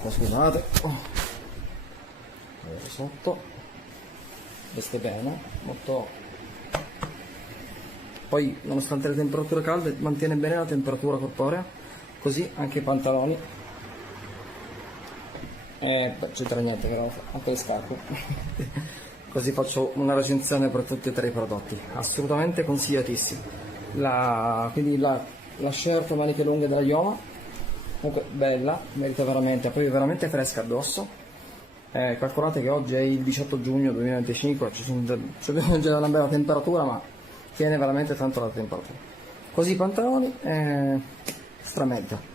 scarpa, scusate. Sotto, veste bene, molto. Poi nonostante le temperature calde mantiene bene la temperatura corporea, così anche i pantaloni. C'entra niente, però anche le scarpe. Così faccio una recensione per tutti e tre i prodotti, assolutamente consigliatissimi. Quindi la shirt a maniche lunghe della Ioma, comunque bella, merita veramente, poi è veramente fresca addosso. Calcolate che oggi è il 18 giugno 2025, c'è già una bella temperatura, ma tiene veramente tanto la temperatura. Così i pantaloni, stramerita.